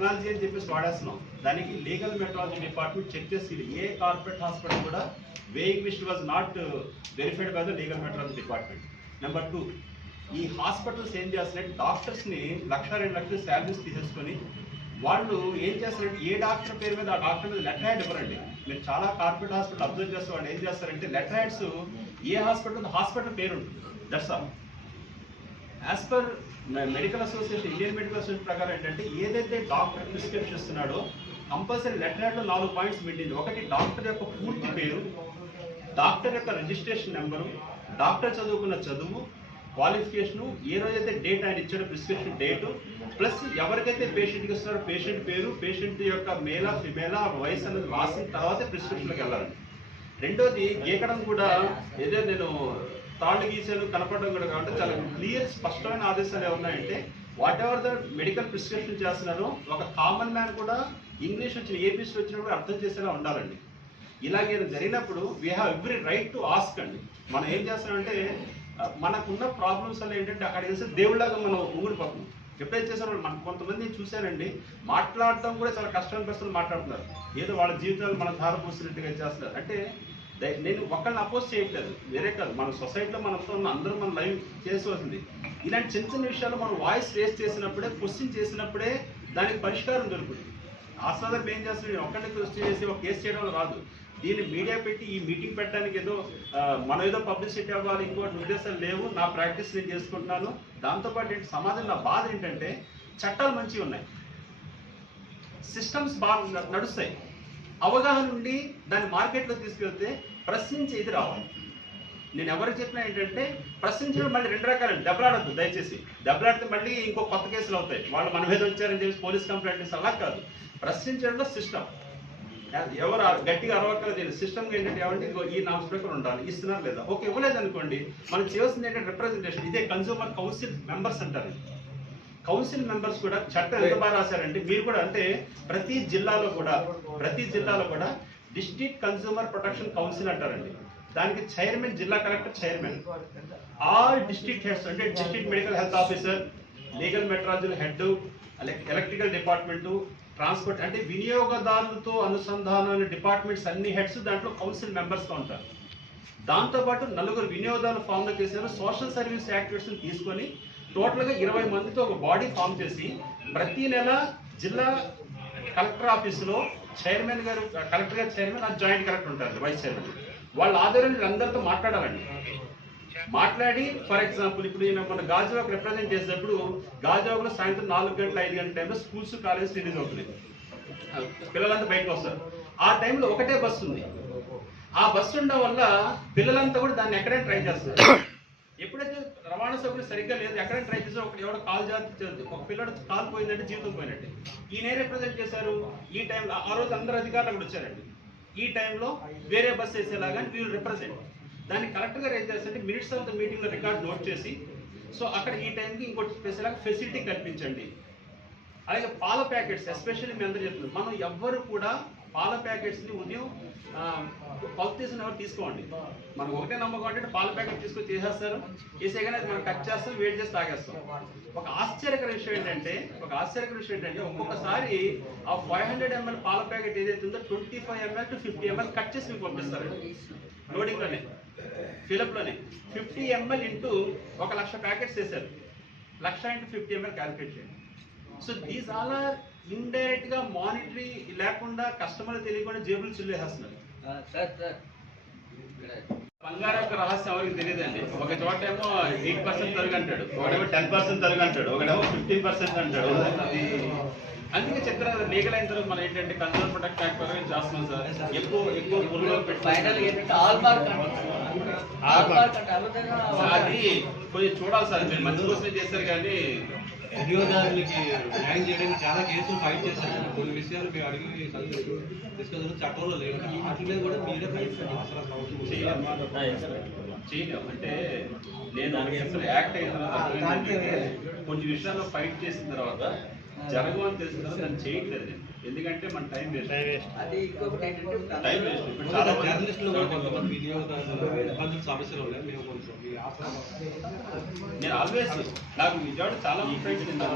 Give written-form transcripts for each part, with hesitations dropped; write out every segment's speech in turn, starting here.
Technology అని చెప్పేసి వాడేస్తున్నాం. దానికి లీగల్ మెట్రాలజీ డిపార్ట్మెంట్ చెక్ చేసి ఏ కార్పొరేట్ హాస్పిటల్ కూడా weighing list was not verified by the legal metrology department. Number 2, ఈ హాస్పిటల్స్ ఏం చేస్తున్నారంటే డాక్టర్స్ని 1,00,000, 2,00,000 శాలరీస్ తీసేసుకొని వాళ్ళు ఏం చేస్తారంటే ఏ డాక్టర్ పేరు మీద ఆ డాక్టర్ మీద లెటర్ హెడ్ ఇవ్వరండి. మీరు చాలా కార్పొరేట్ హాస్పిటల్ అబ్జర్వ్ చేస్తే వాళ్ళు ఏం చేస్తారంటే లెటర్ హెడ్స్ ఏ హాస్పిటల్ పేరు ఉంటుంది. That's all. As per medical association, Indian medical association ప్రకారం ఏంటంటే ఏదైతే డాక్టర్ ప్రిస్క్రిప్షన్ ఇస్తున్నాడో కంపల్సరీ లెటర్ హెడ్లో 4 పాయింట్స్ మెయింటైన్. ఒకటి, డాక్టర్ యొక్క పూర్తి పేరు, డాక్టర్ యొక్క రిజిస్ట్రేషన్ నెంబరు, డాక్టర్ చదువుకున్న చదువు, క్వాలిఫికేషను, ఏ రోజైతే డేట్ ఆయన ఇచ్చాడో ప్రిస్క్రిప్షన్ డేటు, ప్లస్ ఎవరికైతే పేషెంట్కి ఇస్తున్నారో పేషెంట్ పేరు, పేషెంట్ యొక్క మేలా ఫిమేలా వయసు అనేది రాసిన తర్వాతే ప్రిస్క్రిప్షన్లోకి వెళ్ళాలి. రెండోది, గీకడం కూడా ఏదో నేను తాళ్ళు గీసాను కనపడడం కూడా కాబట్టి చాలా క్లియర్ స్పష్టమైన ఆదేశాలు ఏమున్నాయంటే whatever the medical prescription చేస్తున్నారో ఒక కామన్ మ్యాన్ కూడా ఇంగ్లీష్ వచ్చిన ఏపీసీ వచ్చినప్పుడు అర్థం చేసేలా ఉండాలండి. ఇలాగే జరిగినప్పుడు we have every right to ask అండి. మనం ఏం చేస్తామంటే మనకున్న ప్రాబ్లమ్స్ వల్ల ఏంటంటే అక్కడ చేస్తే దేవుళ్ళగా మనం ఊడిపోతున్నాం. ఎప్పుడైతే చేసారో మనం కొంతమంది చూశానండి, మాట్లాడటం కూడా చాలా కష్టమైన పరిస్థితులు మాట్లాడుతున్నారు, ఏదో వాళ్ళ జీవితాలు మనం ధారపోసినట్టుగా చేస్తున్నారు. అంటే నేను ఒకళ్ళని అపోజ్ చేయట్లేదు, వేరే కాదు, మన సొసైటీలో మనతో ఉన్న అందరూ మనం లైవ్ చేసుకోవాల్సింది. ఇలాంటి చిన్న చిన్న విషయాలు మనం వాయిస్ రేస్ చేసినప్పుడే, క్వశ్చన్ చేసినప్పుడే దానికి పరిష్కారం దొరుకుతుంది. ఆస్వాదం ఏం చేస్తుంది, ఒక్కడిని క్వశ్చన్ చేసి ఒక కేసు చేయడం రాదు. దీన్ని మీడియా పెట్టి ఈ మీటింగ్ పెట్టడానికి ఏదో మనం ఏదో పబ్లిసిటీ అవ్వాలి ఇంకోటి ఉద్దేశాలు లేవు. నా ప్రాక్టీస్ నేను చేసుకుంటున్నాను. దాంతోపాటు ఏంటి సమాజం నా బాధ ఏంటంటే చట్టాలు మంచిగా ఉన్నాయి, సిస్టమ్స్ బాగా నడుస్తాయి, అవగాహన ఉండి దాన్ని మార్కెట్లో తీసుకెళ్తే ప్రశ్నించి ఇది రావాలి. నేను ఎవరికి చెప్పినా ఏంటంటే ప్రశ్నించడం మళ్ళీ 2 రకాలు, దెబ్బలాడద్దు దయచేసి. దెబ్బలాడితే మళ్ళీ ఇంకో కొత్త కేసులు అవుతాయి, వాళ్ళు మన మీద వచ్చారని చెప్పి పోలీస్ కంప్లైంట్ ఇస్తే అలా కాదు. ప్రశ్నించడంలో సిస్టమ్, ఎవరు గట్టిగా అరవక్కల తెలియదు. సిస్టమ్ ఏంటంటే ఎవరికి ఈ నామ్స్ ప్రకారం ఉండాలి, ఇస్తున్నారు లేదా, ఓకే ఇవ్వలేదు అనుకోండి, మనం చేయాల్సింది ఏంటంటే రిప్రజెంటేషన్. ఇదే కన్స్యూమర్ కౌన్సిల్ మెంబర్స్ అంటారు. కౌన్సిల్ మెంబర్స్ కూడా చట్టం ఎంత బాగా రాశారంటే మీరు కూడా అంటే ప్రతి జిల్లాలో కూడా డిస్ట్రిక్ట్ కన్స్యూమర్ ప్రొటెక్షన్ కౌన్సిల్ అంటారండి. దానికి చైర్మన్ జిల్లా collector chairman, all district heads అంటే district medical health officer, legal metrology head, electrical department, transport అంటే వినియోగదారులతో అనుసంధానమైన డిపార్ట్మెంట్స్ అన్ని హెడ్స్ దాంట్లో కౌన్సిల్ మెంబర్స్గా ఉంటారు. దాంతోపాటు 4 వినియోగదారులు ఫామ్లో చేశారు. సోషల్ సర్వీస్ యాక్టివిటీస్ని తీసుకొని టోటల్గా 20 మందితో ఒక బాడీ ఫామ్ చేసి ప్రతి నెల జిల్లా కలెక్టర్ ఆఫీసులో చైర్మన్ గారు, కలెక్టర్ గారు చైర్మన్, ఆ జాయింట్ కలెక్టర్ ఉంటారు వైస్ చైర్మన్, వాళ్ళ ఆధ్వర్యంలో అందరితో మాట్లాడాలండి. మాట్లాడి ఫర్ ఎగ్జాంపుల్ ఇప్పుడు మన గాజువాక్ రిప్రజెంట్ చేసేటప్పుడు గాజువాక్లో సాయంత్రం 4 గంటల 5 గంటల టైంలో స్కూల్స్ కాలేజెస్ రిలీజ్ అవుతుంది, పిల్లలంతా బయటకు వస్తారు. ఆ టైంలో ఒకటే బస్సు ఉంది. ఆ బస్సు ఉండడం వల్ల పిల్లలంతా కూడా దాన్ని ఎక్కడైనా ట్రై చేస్తారు. ఎప్పుడైతే రవాణా సౌకర్యం సరిగ్గా లేదు, ఎక్కడైనా ట్రై చేస్తే ఒకటి ఎవడో కాల్ చేస్తుంది, ఒక పిల్లడు కాల్ పోయిందంటే జీవితం పోయినట్టే. ఈయన రిప్రజెంట్ చేశారు ఈ టైంలో. ఆ రోజు అందరు అధికారులు అక్కడ వచ్చారండి. ఈ టైంలో వేరే బస్సు వేసేలాగా వీ విల్ రిప్రజెంట్. దాన్ని కరెక్ట్గా ఏం చేస్తారంటే మినిట్స్ ఆఫ్ ద మీటింగ్లో రికార్డ్ నోట్ చేసి, సో అక్కడ ఈ టైంకి ఇంకోటి స్పెషల్గా ఫెసిలిటీ కల్పించండి. అలాగే పాల ప్యాకెట్స్ ఎస్పెషల్లీ మేము అందరూ చెప్తున్నాం, మనం ఎవ్వరు కూడా పాల ప్యాకెట్స్ని ఉదయం పౌత్ తీసిన ఎవరు తీసుకోండి. మనకు ఒకటే నమ్మకం అంటే పాల ప్యాకెట్ తీసుకొని తీసేస్తారు, తీసేగానే మనం కట్ చేస్తాం, వేడి చేసి తాగేస్తాం. ఒక ఆశ్చర్యకర విషయం ఏంటంటే ఒక్కొక్కసారి ఆ 500 ml పాల ప్యాకెట్ ఏదైతే ఉందో 25 ml to 50 ml కట్ చేసి మీకు పంపిస్తారు లోడింగ్లోనే, ఫిలప్లోనే. 50 ml ఇంటూ 1,00,000 ప్యాకెట్స్ వేశారు, 1,00,000 into 50 ml క్యాలిక్యులేట్ చేయండి. So these all are indirect గా మానిటరీ లేకుండా కస్టమర్ తెలియకుండా జేబులు చిల్లేసేస్తున్నారు. బంగారం యొక్క రహస్యం ఎవరికి తెలియదండి. ఒక చోట ఏమో 8% తరుగు అంటాడు, ఒకడేమో 10% తరుగు అంటాడు, ఒకడేమో 15% అంటాడు. అందుకే చెప్తారు లీగల్ అయిన తర్వాత మనం ఏంటంటే కన్స్యూమర్ ప్రొటెక్ట్ యాక్ట్ ప్రకారం చేస్తున్నాం సార్. ఎక్కువ పురుగులో అది కొంచెం చూడాలి సార్. మీరు మంచి కోసమే చేస్తారు కానీ వినియోగదారులకి న్యాయం చేయడానికి చాలా కేసులు ఫైట్ చేశారు. కొన్ని విషయాలు మేము అడిగి డిస్కషన్ చట్టంలో లేవు, వాటి మీద కూడా మీరే ఫైట్ చేయలేము. అంటే నేను యాక్ట్ అయిన తర్వాత కొన్ని విషయాల్లో ఫైట్ చేసిన తర్వాత జరగమని తెలిసిన తర్వాత దాన్ని చేయట్లేదు నేను. ఎందుకంటే మన టైం వేస్ట్. అది ఇంకొకటి ఏంటంటే టైం వేస్ట్. ఇప్పుడు చాలా మంది జర్నలిస్టులు కూడా కొంతమంది వినియోగదారులు ఇబ్బందులు సమస్యలు ఉన్నాయి. మేము కొంచెం మీ ఆసరా నేను ఆల్వేస్ నాకు విజయవాడ చాలా ఫ్రెండ్స్ ఉన్నారు.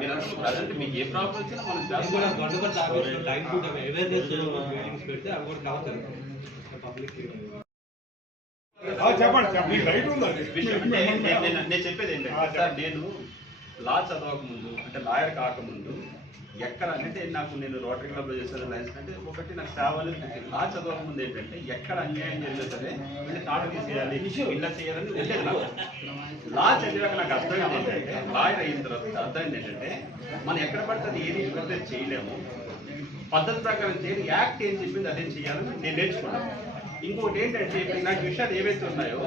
మీరు ప్రజెంట్ మీకు ఏ ప్రాబ్లం వచ్చినా మనం అది కూడా చేస్తాం. గవర్నమెంట్ ఆఫీసులో time to time awareness meetings పెడితే అవి కూడా కవర్ చేస్తాం పబ్లిక్. చెప్పండి మీకు రైట్ ఉందండి. విషయం అంటే నేను చెప్పేది ఏంటంటే సార్, నేను లా చదవకముందు అంటే లాయర్ కాకముందు ఎక్కడ అంటే నేను రోటరీ క్లబ్లో చేశాను లైసెన్స్ అంటే ఒకటి నాకు సేవ అనేది నచ్చింది. లా చదవకముందు ఏంటంటే ఎక్కడ అన్యాయం జరిగినా సరే వీళ్ళు తాట తీసేయాలి ఇలా చేయాలని ఉండేది నాకు. లా చదివాక నాకు అర్థమైంది ఏంటంటే లాయర్ అయిన తర్వాత అర్థమైంది ఏంటంటే మనం ఎక్కడ పడితే అది ఏది పడితే చేయలేము, పద్ధతి ప్రకారం చేయాలి, యాక్ట్ ఏం చెప్పింది అదేం చేయాలని నేను నేర్చుకున్నాను. ఇంకోటి ఏంటంటే ఇప్పుడు ఇలాంటి విషయాలు ఏవైతే ఉన్నాయో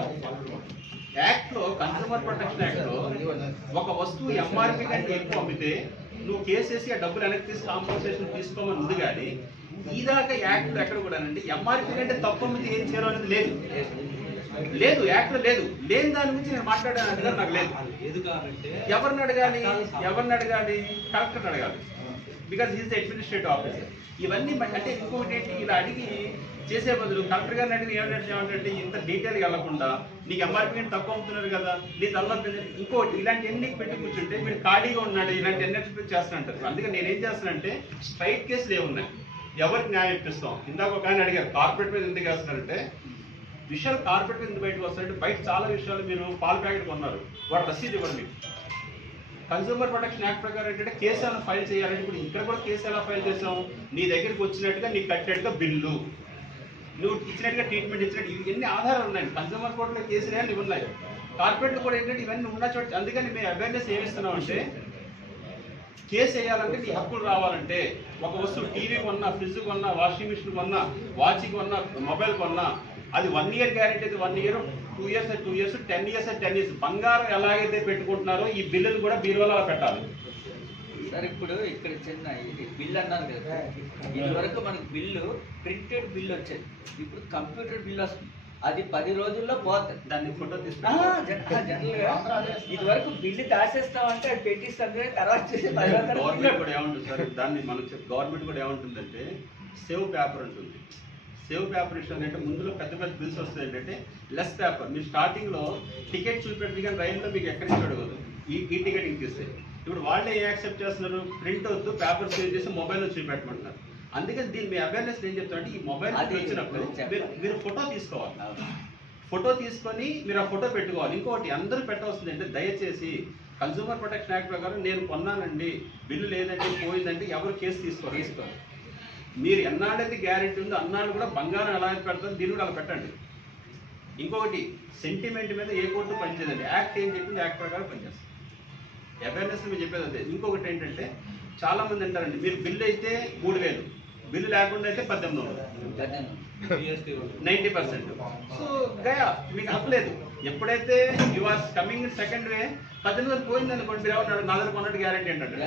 యాక్ట్ లో, కన్స్యూమర్ ప్రొటెక్షన్ యాక్ట్ లో ఒక వస్తువు ఎంఆర్పి కంటే ఎక్కువ అమ్మితే నువ్వు కేసేసి ఆ డబ్బులు వెనక్కి తీసి కాంపన్సేషన్ తీసుకోమని ఉంది. కానీ ఇదాకా యాక్ట్ లో ఎక్కడ కూడా అండి ఎంఆర్పి కంటే తక్కువ అమ్మితే ఏం చేయాలో అనేది లేదు యాక్ట్ లో లేదు. లేని దాని గురించి నేను మాట్లాడాను అధికారం నాకు లేదు. లేదు కాబట్టి ఎవరిని అడగాలి? కలెక్టర్ అడగాలి. Because is the administrative officer. ఇవన్నీ అంటే ఇంకొకటి ఏంటి, ఇలా అడిగి చేసే బదులు కలెక్టర్ గారిని అడిగి ఏమంటే ఇంత డీటెయిల్గా వెళ్ళకుండా నీకు ఎంఆర్పీ కంటే తక్కువ అమ్ముతున్నారు కదా నీ తర్వాత ఇంకోటి ఇలాంటి ఎన్ని పెట్టి కూర్చుంటే మీరు ఖాళీగా ఉన్నాడు ఇలాంటి ఎన్ని చేస్తానంటారు. అందుకే నేనేం చేస్తానంటే స్ట్రైట్ కేసులు ఏమున్నాయి, ఎవరికి న్యాయం ఇప్పిస్తాం. ఇందాక ఒక ఆయన అడిగారు కార్పొరేట్ మీద ఎందుకు వేస్తున్నారంటే విషయాలు కార్పొరేట్ మీద బయటకు వస్తారంటే బయట చాలా విషయాలు మీరు పాల ప్యాకెట్ కొన్నారు, వాడు రసీదు ఇవ్వండి. కన్స్యూమర్ ప్రొటెక్షన్ యాక్ట్ ప్రకారం ఏంటంటే కేసు ఎలా ఫైల్ చేయాలంటే ఇప్పుడు ఇక్కడ కూడా కేసు ఎలా ఫైల్ చేసాం, నీ దగ్గరికి వచ్చినట్టుగా నీకు కట్టినట్టుగా బిల్లు, నువ్వు ఇచ్చినట్టుగా ట్రీట్మెంట్ ఇచ్చినట్టు ఇవన్నీ ఆధారాలు ఉన్నాయి. కన్స్యూమర్ కోర్టులో కేసులు ఇవి ఉన్నాయి. కార్పొరేట్లు కూడా ఏంటంటే ఇవన్నీ ఉన్న చోట. అందుకని మేము అవేర్నెస్ ఏమిస్తున్నాం అంటే కేసు వేయాలంటే నీ హక్కులు రావాలంటే ఒక వస్తువు టీవీ కొన్నా, ఫ్రిడ్జ్ కొన్నా, వాషింగ్ మిషన్ కొన్నా, వాచ్ కొన్నా, మొబైల్ కొన్నా అది 1 year గ్యారెంటీ అయితే 1 year, 2 years 2 years, 10 years 10 years. బంగారం ఎలాగైతే పెట్టుకుంటున్నారో ఈ బిల్లులు కూడా బీరువాలో పెట్టాలి. సార్ ఇప్పుడు ఇక్కడ చిన్న ఇది బిల్ అన్నారు కదా, ఇది వరకు మనకి బిల్లు ప్రింటెడ్ బిల్ వచ్చేది, ఇప్పుడు కంప్యూటర్ బిల్ వస్తుంది. అది 10 రోజుల్లో పోతుంది. దాన్ని ఫోటో జనరల్గా ఇది వరకు బిల్లు దాచేస్తామంటే అది పెట్టిస్తాం, తర్వాత చేసి గవర్నమెంట్ కూడా ఏముంటుంది సార్, దాన్ని మనం గవర్నమెంట్ కూడా ఏముంటుందంటే సేవ్ పేపర్ ఉంటుంది. సేవ్ పేపర్ ఇష్టం అంటే ముందులో పెద్ద పెద్ద బిల్స్ వస్తుంది ఏంటంటే లెస్ పేపర్. మీరు స్టార్టింగ్లో టికెట్ చూపెట్టి కానీ రైల్లో మీకు ఎక్కడి నుంచి అడగదు ఈ టికెట్ ఇంకిస్తే. ఇప్పుడు వాళ్ళే ఏ యాక్సెప్ట్ చేస్తున్నారు, ప్రింట్ వద్దు పేపర్ సేవ్ చేసి మొబైల్లో చూపెట్టమంటున్నారు. అందుకని దీన్ని మీ అవేర్నెస్ ఏం చెప్తారంటే ఈ మొబైల్ వచ్చినప్పుడు మీరు ఫోటో తీసుకోవాలి. ఫోటో తీసుకొని మీరు ఆ ఫోటో పెట్టుకోవాలి. ఇంకోటి అందరూ పెట్టవలసింది అంటే దయచేసి కన్స్యూమర్ ప్రొటెక్షన్ యాక్ట్ ప్రకారం నేను కొన్నానండి బిల్లు లేదంటే పోయిందంటే ఎవరు కేసు తీసుకోవాలి. మీరు ఎన్నాళ్ళైతే గ్యారెంటీ ఉందో అన్నాళ్ళు కూడా బంగారం ఎలా పెడతారు దీన్ని కూడా అలా పెట్టండి. ఇంకొకటి సెంటిమెంట్ మీద ఏ కోర్టు పనిచేయదండి. యాక్ట్ ఏం చెప్పింది యాక్ట్ ప్రకారం పనిచేస్తుంది. అవేర్నెస్ మీరు చెప్పేది అదే. ఇంకొకటి ఏంటంటే చాలా మంది అంటారండి మీరు బిల్లు అయితే 3000, బిల్లు లేకుండా అయితే 1800, 90%. సో గయా మీకు హక్కులేదు. ఎప్పుడైతే you are coming second way 1800 పోయింది అనుకోండి, మీరు ఏమన్నాడు నా దగ్గర కొన్నట్టు గ్యారెంటీ ఏంటంటే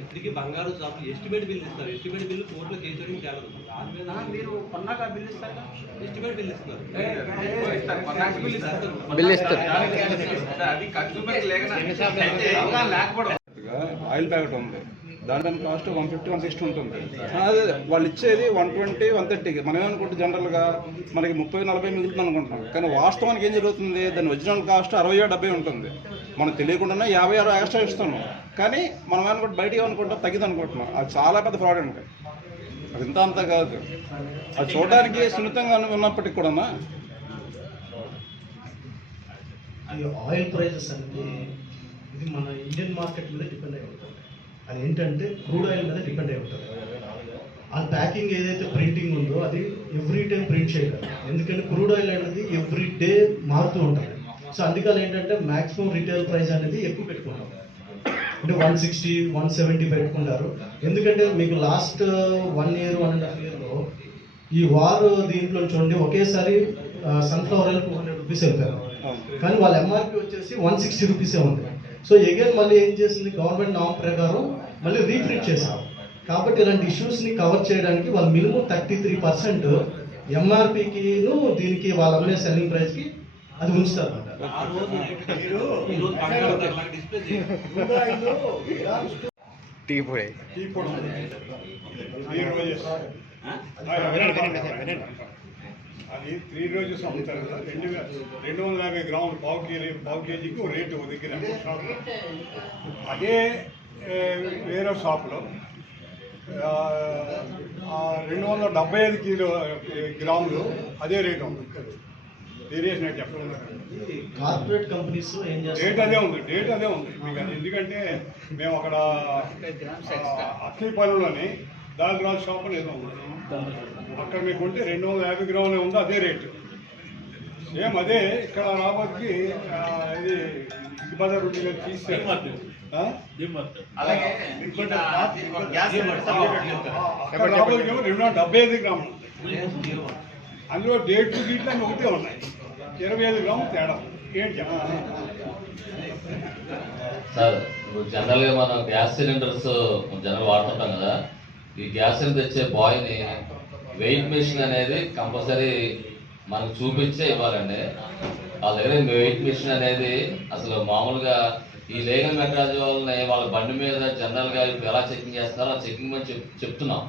ఇప్పటికి బంగారు షాపులు ఎస్టిమేట్ బిల్ ఇస్తారు. ఎస్టిమేట్ బిల్లు కోర్టులో కేసు వేయడం తేలదు. దాని మీద మీరు కొన్నాక బిల్లు ఇస్తారా? ఎస్టిమేట్ బిల్ ఇస్తున్నారు. అది కన్స్యూమర్ లేకపోవడం. ఆయిల్ ప్యాకెట్ ఉంది, దాని కాస్ట్ 150, 160 ఉంటుంది. అదే వాళ్ళు ఇచ్చేది 120, 130. మనం ఏమనుకుంటే జనరల్గా మనకి 30, 40 మిగులుతుంది అనుకుంటున్నాం. కానీ వాస్తవానికి ఏం జరుగుతుంది, దాని ఒరిజినల్ కాస్ట్ 60, 70 ఉంటుంది. మనం తెలియకుండానే 50, 60 ఎక్స్ట్రా ఇస్తున్నాం. కానీ మనం ఏమనుకుంటే బయట అనుకుంటాం తగ్గింది అనుకుంటున్నాం. అది చాలా పెద్ద ఫ్రాడ్ అండి. అది ఇంత అంతా కాదు. అది చూడడానికి సున్నితంగా ఉన్నప్పటికి కూడా ఈ ఆయిల్ ప్రైజెస్ అంటే ఇది మన ఇండియన్ మార్కెట్ మీద డిపెండ్ అయి ఉంటుంది. అది ఏంటంటే క్రూడ్ ఆయిల్ మీద డిపెండ్ అయి ఉంటుంది. ఆ ప్యాకింగ్ ఏదైతే ప్రింటింగ్ ఉందో అది ఎవ్రీ టైం ప్రింట్ చేయగలరు. ఎందుకంటే క్రూడ్ ఆయిల్ అనేది ఎవ్రీ డే మారుతూ ఉంటుంది. సో అందుకని ఏంటంటే మ్యాక్సిమం రిటైల్ ప్రైస్ అనేది ఎక్కువ పెట్టుకుంటాం. అంటే 160, 170 పెట్టుకుంటారు. ఎందుకంటే మీకు లాస్ట్ 1 year, 1.5 yearలో ఈ వార్ దీంట్లో చూడండి ఒకేసారి సన్ఫ్లవర్ ఆయిల్ 200 రూపీస్ వెళ్తారు. కానీ వాళ్ళ ఎంఆర్పి వచ్చేసి 160 రూపీసే ఉంది. సో అగైన్ మళ్ళీ ఏం చేసింది గవర్నమెంట్ నామ్ ప్రకారం మళ్ళీ రీప్రింట్ చేశారు. కాబట్టి ఇలాంటి ఇష్యూస్ని కవర్ చేయడానికి వాళ్ళు మినిమం 33% ఎంఆర్పికి దీనికి వాళ్ళు అమ్మే సెల్లింగ్ ప్రైస్కి అది ఉంచుతారు. టీ పొడి టీ పొడి ఉంది. 3 రోజెస్ ఆ? అది 3 రోజెస్ అమ్ముతారు కదా. 250 గ్రాములు పావు కేజీకి రేటు ఒక దగ్గర షాప్లో. అదే వేరే షాప్లో 275 గ్రాములు అదే రేటు ఉంది. వేరియేషన్ అయితే ఎక్కడ ఉంది? కార్పొరేట్ కంపెనీస్ ఏం డేట్ అదే చేస్తారు? ఉంది, డేట్ అదే ఉంది మీకు. అది ఎందుకంటే మేము అక్కడ గ్రామ్స్ ఎక్స్ట్రా అట్లీపాలెంలోని దాల్రాజ్ షాప్ అని ఏదో ఉంది. అక్కడ మీకు ఉంటే 250 గ్రాములే ఉంది, అదే రేటు. సేమ్ అదే ఇక్కడ రాబోతుకి ఇది బిగ్ బజార్ రొట్టి మీద తీస్తారు. అలాగే ఇక్కడ ఒక గ్యాస్ సిలిండర్ సపరేట్ చెప్తారు. అక్కడ రాబోతుకేమో 275 గ్రాములు ఉంది. అందులో డేట్ గీట్లు అన్నీ ఒకటే ఉన్నాయి. 25 గ్రాములు తేడా ఉంది. ఏంటి చెప్పాలి? సార్ ఇప్పుడు జనరల్గా మనం గ్యాస్ సిలిండర్స్ జనరల్ వాడుతుంటాం కదా. ఈ గ్యాస్ సిలిండర్ తెచ్చే బాయ్ని వెయిట్ మెషిన్ అనేది కంపల్సరీ మనకు చూపించే ఇవ్వాలండి. వాళ్ళ దగ్గర వెయిట్ మెషిన్ అనేది అసలు మామూలుగా ఈ లీగల్ మెట్రాలజీ వాళ్ళని వాళ్ళ బండి మీద జనరల్గా ఇప్పుడు ఎలా చెకింగ్ చేస్తారో ఆ చెకింగ్ అని చెప్తున్నాం.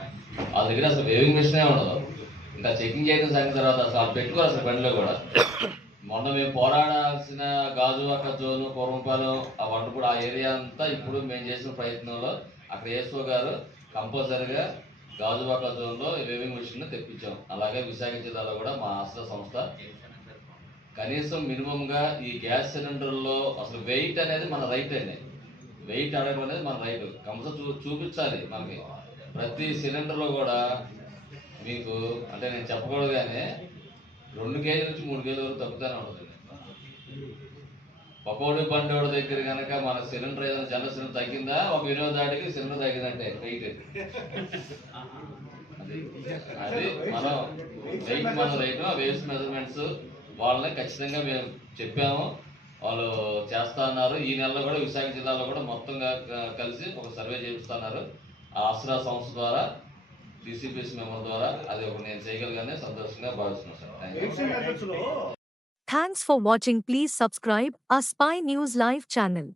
వాళ్ళ దగ్గర అసలు వేవింగ్ మెషినే ఉండదు. ఇంకా చెకింగ్ చేయడం సంగతి తర్వాత అసలు వాళ్ళు పెట్టుకోరు అసలు బండిలో కూడా. మొన్న మేము పోరాడాల్సిన గాజువాక జోను, పూర్వపాలెం ఆ వంటపూడి ఆ ఏరియా అంతా ఇప్పుడు మేము చేసిన ప్రయత్నంలో అక్కడ ఏసో గారు కంపల్సరీగా గాజువాక జోన్లో వేవింగ్ మిషన్ తెప్పించాం. అలాగే విశాఖ జిల్లాలో కూడా మా ఆశ్రయ సంస్థ కనీసం మినిమంగా ఈ గ్యాస్ సిలిండర్లో అసలు వెయిట్ అనేది మన రైట్ అండి. వెయిట్ అడగడం అనేది మన రైట్. కంపల్సరీ చూపించాలి మనకి. ప్రతి సిలిండర్లో కూడా మీకు అంటే నేను చెప్పకూడదు కానీ 2 కేజీల నుంచి 3 కేజీల వరకు తగ్గుతూనే ఉంటుంది. పకోడి బండోడి దగ్గర కనుక మన సిలిండర్ ఏదైనా జనరల్ సిలిండర్ తగ్గిందా, ఒక వినోదాడికి సిలిండర్ తగ్గిందంటే వెయిట్. అది మనం వెయిట్ మన రైట్. ఆ వేస్ట్ మెజర్మెంట్స్ వాళ్ళని ఖచ్చితంగా మేము చెప్పాము, వాళ్ళు చేస్తా అన్నారు. ఈ నెలలో కూడా విశాఖ జిల్లాలో కూడా మొత్తంగా కలిసి ఒక సర్వే చేపిస్తున్నారు. ఆ ఆసరా సంస్థ ద్వారా టీసీపీఎస్ మెంబర్ ద్వారా. అది ఒక నేను చేయగలిగానే సంతోషంగా భావిస్తున్నాను sir. Thanks for watching. Please subscribe our Spy News Live channel.